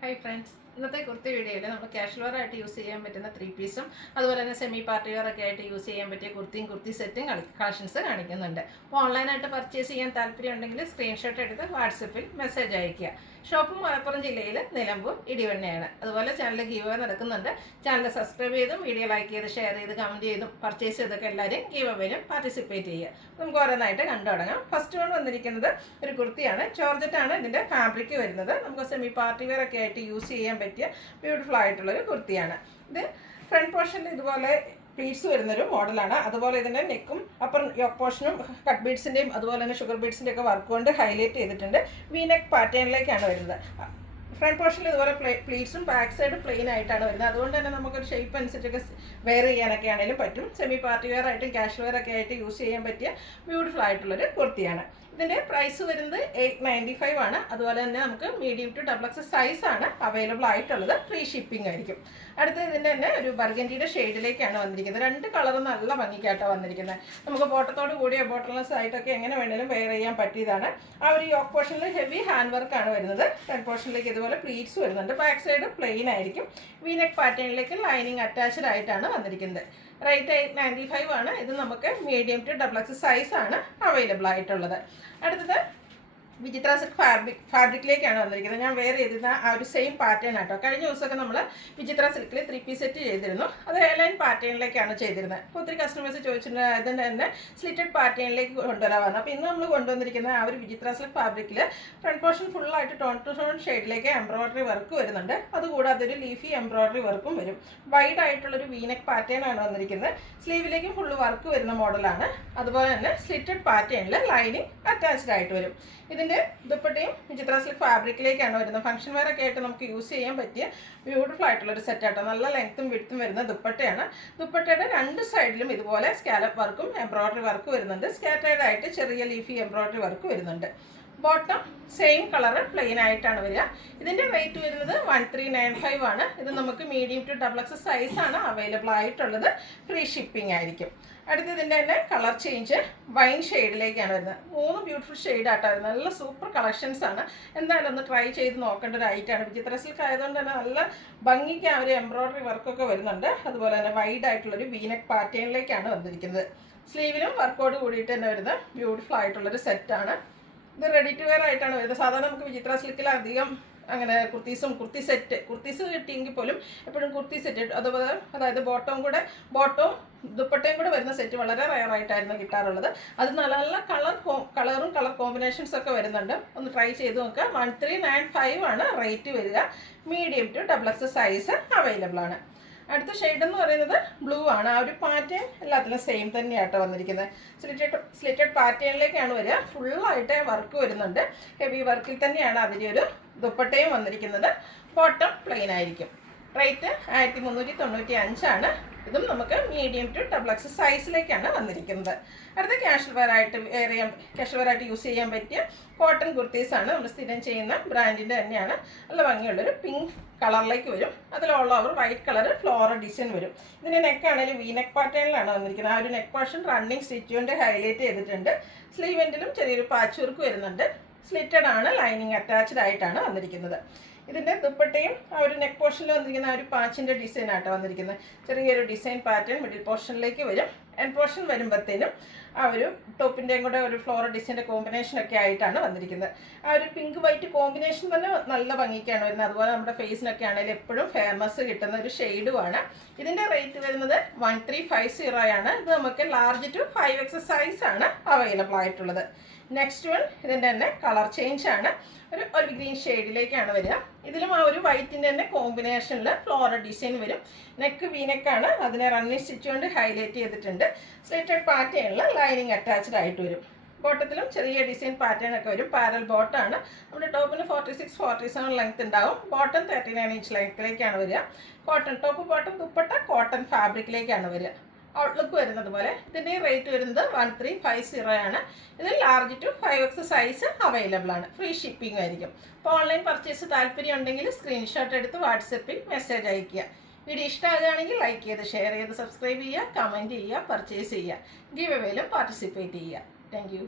Hi friends, ഇന്നത്തെ കുർത്തി വീഡിയോയിൽ നമ്മൾ കാഷ്വൽ വെയർ ആയിട്ട് യൂസ് ചെയ്യാൻ പറ്റുന്ന ത്രീ പീസും അതുപോലെ തന്നെ സെമി പാർട്ടി വെയർ ഒക്കെ ആയിട്ട് യൂസ് ചെയ്യാൻ പറ്റിയ കുർത്തി സെറ്റും കളക്ഷൻസ് കാണിക്കുന്നുണ്ട്. അപ്പോൾ ഓൺലൈനായിട്ട് പർച്ചേസ് ചെയ്യാൻ താല്പര്യം ഉണ്ടെങ്കിൽ സ്ക്രീൻഷോട്ട് എടുത്ത് വാട്സപ്പിൽ മെസ്സേജ് അയയ്ക്കുക. ഷോപ്പ് മലപ്പുറം ജില്ലയിൽ നിലമ്പൂർ ഇടിവണ്ണയാണ്. അതുപോലെ ചാനൽ ഗീവ് നടക്കുന്നുണ്ട്. ചാനൽ സബ്സ്ക്രൈബ് ചെയ്തും വീഡിയോ ലൈക്ക് ചെയ്ത് ഷെയർ ചെയ്ത് കമൻറ്റ് ചെയ്തും പർച്ചേസ് ചെയ്തൊക്കെ എല്ലാവരും ഗീവ് അവേയിലും പാർട്ടിസിപ്പേറ്റ് ചെയ്യുക. നമുക്ക് ഓരോന്നായിട്ട് കണ്ടു തുടങ്ങാം. ഫസ്റ്റ് വൺ വന്നിരിക്കുന്നത് ഒരു കുർത്തിയാണ്. ജോർജറ്റാണ് ഇതിൻ്റെ ഫാബ്രിക് വരുന്നത്. നമുക്ക് സെമി പാർട്ടി വെയർ ഒക്കെ ആയിട്ട് യൂസ് ചെയ്യാൻ പറ്റിയ ബ്യൂട്ടിഫുൾ ആയിട്ടുള്ളൊരു കുർത്തിയാണ്. ഇത് ഫ്രണ്ട് പോർഷനിൽ ഇതുപോലെ പ്ലീറ്റ്സ് വരുന്നൊരു മോഡലാണ്. അതുപോലെ ഇതിൻ്റെ നെക്കും അപ്പർ യോക്ക് പോർഷനും കട്ട് ബീഡ്സിൻ്റെയും അതുപോലെ തന്നെ ഷുഗർ ബീഡ്സിൻ്റെ ഒക്കെ വർക്ക് കൊണ്ട് ഹൈലൈറ്റ് ചെയ്തിട്ടുണ്ട്. വി നെക്ക് പാറ്റേണിലേക്കാണ് വരുന്നത്. ഫ്രണ്ട് പോർഷനിൽ ഇതുപോലെ പ്ലീറ്റ്സും ബാക്ക് സൈഡ് പ്ലെയിൻ ആയിട്ടാണ് വരുന്നത്. അതുകൊണ്ട് തന്നെ നമുക്കൊരു ഷേപ്പ് അനുസരിച്ചൊക്കെ വെയർ ചെയ്യാനൊക്കെ ആണെങ്കിലും പറ്റും. സെമി പാർട്ടി വെയർ ആയിട്ടും കാഷ്വൽ വെയർ ഒക്കെ ആയിട്ട് യൂസ് ചെയ്യാൻ പറ്റിയ ബ്യൂട്ടിഫുൾ ആയിട്ടുള്ളൊരു കുർത്തിയാണ്. ഇതിൻ്റെ പ്രൈസ് വരുന്നത് 895 ആണ്. അതുപോലെ തന്നെ നമുക്ക് മീഡിയം ടു XXL സൈസാണ് അവൈലബിൾ ആയിട്ടുള്ളത്. ഫ്രീ ഷിപ്പിംഗ് ആയിരിക്കും. അടുത്ത ഇതിൻ്റെ തന്നെ ഒരു ബർഗൻഡിയുടെ ഷെയ്ഡിലേക്കാണ് വന്നിരിക്കുന്നത്. രണ്ട് കളറും നല്ല ഭംഗിക്കായിട്ടാണ് വന്നിരിക്കുന്നത്. നമുക്ക് ബോട്ടത്തോട് കൂടിയ ബോട്ടംലെസ് ആയിട്ടൊക്കെ എങ്ങനെ വേണമെങ്കിലും വെയർ ചെയ്യാൻ പറ്റിയതാണ്. ആ ഒരു യോക്ക് പോർഷനിൽ ഹെവി ഹാൻഡ് വർക്കാണ് വരുന്നത്. ഫ്രണ്ട് പോർഷനിലേക്ക് ഇതുപോലെ പ്ലീറ്റ്സ് വരുന്നുണ്ട്. ബാക്ക് സൈഡ് പ്ലെയിൻ ആയിരിക്കും. വി നെക്ക് പാറ്റേണിലേക്ക് ലൈനിങ് അറ്റാച്ച്ഡ് ആയിട്ടാണ് വന്നിരിക്കുന്നത്. റേറ്റ് 895 ആണ്. ഇത് നമുക്ക് മീഡിയം ടു XXL സൈസാണ് അവൈലബിൾ ആയിട്ടുള്ളത്. അടുത്തത് വിചിത്ര സിൽക്ക് ഫാബ്രിക്കിലേക്കാണ് വന്നിരിക്കുന്നത്. ഞാൻ വെയർ ചെയ്തിരുന്ന ആ ഒരു സെയിം പാറ്റേൺ ആട്ടോ. കഴിഞ്ഞ ദിവസമൊക്കെ നമ്മൾ വിചിത്ര സിൽക്കിൽ 3 പീസ് സെറ്റ് ചെയ്തിരുന്നു. അത് എയർലൈൻ പാറ്റേണിലേക്കാണ് ചെയ്തിരുന്നത്. അപ്പോൾ ഒത്തിരി കസ്റ്റമേഴ്സ് ചോദിച്ചിട്ടുണ്ട് അതിൻ്റെ തന്നെ സ്ലിറ്റഡ് പാറ്റേണിലേക്ക് കൊണ്ടുവരാമെന്ന്. അപ്പോൾ ഇന്ന് നമ്മൾ കൊണ്ടുവന്നിരിക്കുന്ന ആ ഒരു വിചിത്ര സിൽക്ക് ഫാബ്രിക്കിൽ ഫ്രണ്ട് പോർഷൻ ഫുള്ളായിട്ട് ടോൺ ടു ടോൺ ഷെയ്ഡിലേക്ക് എംബ്രോയ്ഡറി വർക്ക് വരുന്നുണ്ട്. അതുകൂടാതെ ഒരു ലീഫി എംബ്രോയ്ഡറി വർക്കും വരും. വൈഡ് ആയിട്ടുള്ളൊരു വീനെക്ക് പാറ്റേൺ ആണ് വന്നിരിക്കുന്നത്. സ്ലീവിലേക്കും ഫുള്ള് വർക്ക് വരുന്ന മോഡലാണ്. അതുപോലെ തന്നെ സ്ലിറ്റഡ് പാറ്റേണിൽ ലൈനിങ് അറ്റാച്ച്ഡ് ആയിട്ട് വരും. ഇതിൻ്റെ ദുപ്പട്ടയും വിചിത്ര സിൽക്ക് ഫാബ്രിക്കിലേക്കാണ് വരുന്നത്. ഫംഗ്ഷൻ വെയർ ഒക്കെ ആയിട്ട് നമുക്ക് യൂസ് ചെയ്യാൻ പറ്റിയ ബ്യൂട്ടിഫുൾ ആയിട്ടുള്ളൊരു സെറ്റാട്ടോ. നല്ല ലെങ്ത്തും വിഡ്ത്തും വരുന്ന ദുപ്പട്ടയാണ്. ദുപ്പട്ടയുടെ രണ്ട് സൈഡിലും ഇതുപോലെ സ്കാലപ്പ് വർക്കും എംബ്രോയ്ഡറി വർക്ക് വരുന്നുണ്ട്. സ്കാറ്റേർഡ് ആയിട്ട് ചെറിയ ലീഫി എംബ്രോയ്ഡറി വർക്ക് വരുന്നുണ്ട്. ബോട്ടം സെയിം കളറ് പ്ലെയിൻ ആയിട്ടാണ് വരിക. ഇതിൻ്റെ റേറ്റ് വരുന്നത് 1395 ആണ്. ഇത് നമുക്ക് മീഡിയം ടു XXL സൈസാണ് അവൈലബിൾ ആയിട്ടുള്ളത്. ഫ്രീ ഷിപ്പിംഗ് ആയിരിക്കും. അടുത്ത ഇതിൻ്റെ തന്നെ കളർ ചേഞ്ച് വൈൻ ഷെയ്ഡിലേക്കാണ് വരുന്നത്. 3 ബ്യൂട്ടിഫുൾ ഷെയ്ഡായിട്ടാണ് വരുന്നത്. നല്ല സൂപ്പർ കളക്ഷൻസ് ആണ്. എന്തായാലും ഒന്ന് ട്രൈ ചെയ്ത് നോക്കേണ്ട ഒരു ഐറ്റമാണ്. വിചിത്ര സിൽക്ക് ആയതുകൊണ്ട് തന്നെ നല്ല ഭംഗിക്ക് ആ ഒരു എംബ്രോയ്ഡറി വർക്കൊക്കെ വരുന്നുണ്ട്. അതുപോലെ തന്നെ വൈഡ് ആയിട്ടുള്ളൊരു വീനെക്ക് പാറ്റേണിലേക്കാണ് വന്നിരിക്കുന്നത്. സ്ലീവിലും വർക്കോട് കൂടിയിട്ട് തന്നെ വരുന്ന ബ്യൂട്ടിഫുൾ ആയിട്ടുള്ളൊരു സെറ്റാണ്. ഇത് റെഡി ടു വെയർ ആയിട്ടാണ് വരുന്നത്. സാധാരണ നമുക്ക് വിചിത്ര സിൽക്കിൽ അധികം അങ്ങനെ കുർത്തീസ് കിട്ടിയെങ്കിൽ പോലും എപ്പോഴും കുർത്തി സെറ്റ് അതുപോലെ അതായത് ബോട്ടവും ദുപ്പട്ടയും കൂടെ വരുന്ന സെറ്റ് വളരെ റെയർ ആയിട്ടായിരുന്നു കിട്ടാറുള്ളത്. അത് നല്ല നല്ല കളറും കളർ കോമ്പിനേഷൻസ് ഒക്കെ വരുന്നുണ്ട്. ഒന്ന് ട്രൈ ചെയ്ത് നോക്കുക. 1395 ആണ് റേറ്റ് വരിക. Medium to XXL size available ആണ്. അടുത്ത ഷെയ്ഡ് എന്ന് പറയുന്നത് ബ്ലൂ ആണ്. ആ ഒരു പാറ്റേൺ എല്ലാത്തിലും സെയിം തന്നെയാട്ടോ വന്നിരിക്കുന്നത്. സ്ലിറ്റഡ് പാറ്റേണിലേക്കാണ് വരിക. ഫുള്ളായിട്ട് വർക്ക് വരുന്നുണ്ട്. ഹെവി വർക്കിൽ തന്നെയാണ് അതിൻ്റെ ഒരു ദുപ്പട്ടയും വന്നിരിക്കുന്നത്. ബോട്ടം പ്ലെയിൻ ആയിരിക്കും. റേറ്റ് 1395 ആണ്. ഇതും നമുക്ക് മീഡിയം ടു XXL സൈസിലേക്കാണ് വന്നിരിക്കുന്നത്. അടുത്ത കാഷ്വൽ വെയർ ആയിട്ട് യൂസ് ചെയ്യാൻ പറ്റിയ കോട്ടൺ കുർത്തീസാണ്. നമ്മൾ സ്ഥിരം ചെയ്യുന്ന ബ്രാൻഡിൻ്റെ തന്നെയാണ്. നല്ല ഭംഗിയുള്ളൊരു പിങ്ക് കളറിലേക്ക് വരും. അതിൽ all over white colour floral design വരും. ഇതിൻ്റെ നെക്കാണെങ്കിലും വി നെക്ക് പാറ്റേണിലാണ് വന്നിരിക്കുന്നത്. ആ ഒരു നെക്ക് പോർഷൻ റണ്ണിങ് സ്റ്റിച്ച് കൊണ്ട് ഹൈലൈറ്റ് ചെയ്തിട്ടുണ്ട്. സ്ലീവെൻറ്റിലും ചെറിയൊരു പാച്ച് വർക്ക് വരുന്നുണ്ട്. സ്ലിറ്റഡ് ആണ്. ലൈനിങ് അറ്റാച്ച്ഡ് ആയിട്ടാണ് വന്നിരിക്കുന്നത്. ഇതിൻ്റെ ദുപ്പട്ടയും ആ ഒരു നെക്ക് പോർഷനിൽ വന്നിരിക്കുന്ന ആ ഒരു പാച്ചിൻ്റെ ഡിസൈൻ ആയിട്ട് വന്നിരിക്കുന്നത്. ചെറിയൊരു ഡിസൈൻ പാറ്റേൺ മിഡിൽ പോർഷനിലേക്ക് വരും. എൻഡ് പോർഷൻ വരുമ്പോഴത്തേനും ആ ഒരു ടോപ്പിൻ്റെയും കൂടെ ഒരു ഫ്ലോറൽ ഡിസൈൻ്റെ കോമ്പിനേഷനൊക്കെ ആയിട്ടാണ് വന്നിരിക്കുന്നത്. ആ ഒരു പിങ്ക് വൈറ്റ് കോമ്പിനേഷൻ തന്നെ നല്ല ഭംഗിക്കാണ് വരുന്നത്. അതുപോലെ നമ്മുടെ ഫേസിനൊക്കെ ആണെങ്കിലും എപ്പോഴും ഫേമസ് കിട്ടുന്ന ഒരു ഷെയ്ഡുമാണ്. ഇതിൻ്റെ റേറ്റ് വരുന്നത് 1350 ആണ്. ഇത് നമുക്ക് ലാർജ് ടു 5XL സൈസാണ് അവൈലബിൾ ആയിട്ടുള്ളത്. നെക്സ്റ്റ് വൺ ഇതിൻ്റെ തന്നെ കളർ ചേഞ്ച് ആണ്. ഒരു ഗ്രീൻ ഷെയ്ഡിലേക്കാണ് വരിക. ഇതിലും ആ ഒരു വൈറ്റിൻ്റെ തന്നെ കോമ്പിനേഷനിൽ ഫ്ലോറൽ ഡിസൈൻ വരും. നെക്ക് വീനെക്കാണ്. അതിനെ റണ്ണിങ് സ്റ്റിച്ച് കൊണ്ട് ഹൈലൈറ്റ് ചെയ്തിട്ടുണ്ട്. സ്ലിറ്റഡ് പാറ്റേണിൽ ലൈനിങ് അറ്റാച്ച്ഡ് ആയിട്ട് വരും. ബോട്ടത്തിലും ചെറിയ ഡിസൈൻ പാറ്റേൺ ഒക്കെ വരും. പാരൽ ബോട്ടമാണ്. നമ്മുടെ ടോപ്പിന് 46-47 ലെങ്ത് ഉണ്ടാവും. ബോട്ടം 39 ഇഞ്ച് ലെങ്ത്തിലേക്കാണ് വരിക. ടോപ്പ് ബോട്ടം ദുപ്പട്ട കോട്ടൺ ഫാബ്രിക്കിലേക്കാണ് വരിക. ഔട്ട്ലുക്ക് വരുന്നത് പോലെ. ഇതിൻ്റെ റേറ്റ് വരുന്നത് 1350 ആണ്. ഇത് large to 5XL size available ആണ്. ഫ്രീ ഷിപ്പിംഗ് ആയിരിക്കും. അപ്പോൾ ഓൺലൈൻ പർച്ചേസ് താല്പര്യം ഉണ്ടെങ്കിൽ സ്ക്രീൻഷോട്ട് എടുത്ത് വാട്സപ്പിൽ മെസ്സേജ് അയയ്ക്കുക. വീഡിയോ ഇഷ്ടമാകുകയാണെങ്കിൽ ലൈക്ക് ചെയ്ത് ഷെയർ ചെയ്ത് സബ്സ്ക്രൈബ് ചെയ്യുക, കമൻറ്റ് ചെയ്യുക, പർച്ചേസ് ചെയ്യുക. ഗീവ് അവേയിലും പാർട്ടിസിപ്പേറ്റ് ചെയ്യുക. Thank you.